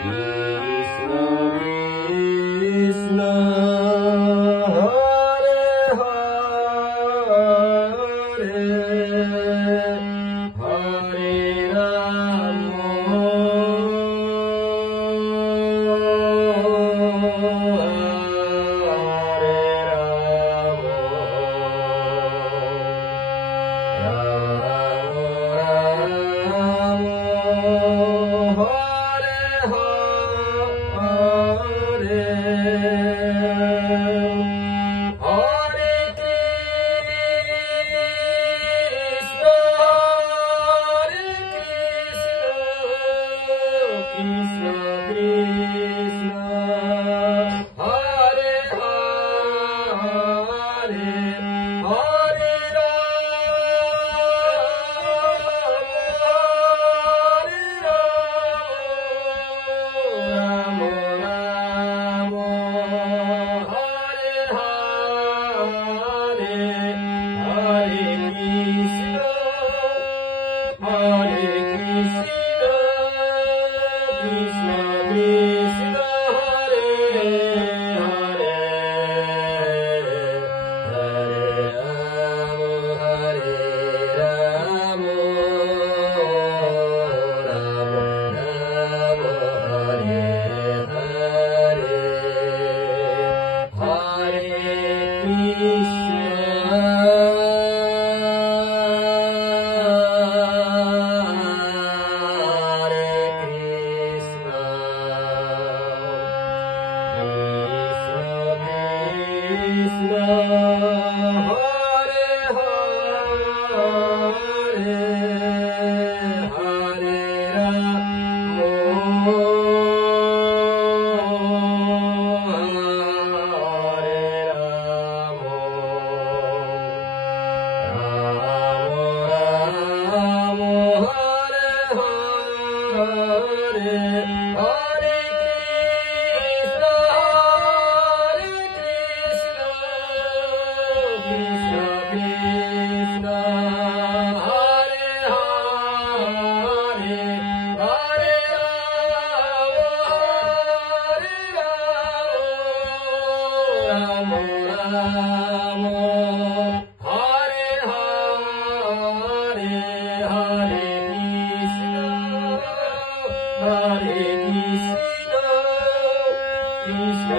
Krishna Krishna Hare Hare Hare Rama Krishna Krishna Hare Hare Hare Rama Rama Hare Hare Hare Krishna Hare Krishna Krishna Krishna Hare Hare Hare Rama Rama Rama Hare Hare Hare Krishna Krishna Hare Hare Hare Rama Hare Rama Rama Hare Hare Hare Krishna Krishna Krishna Hare Hare Hare Rama Rama Hare Hare Hare Krishna Krishna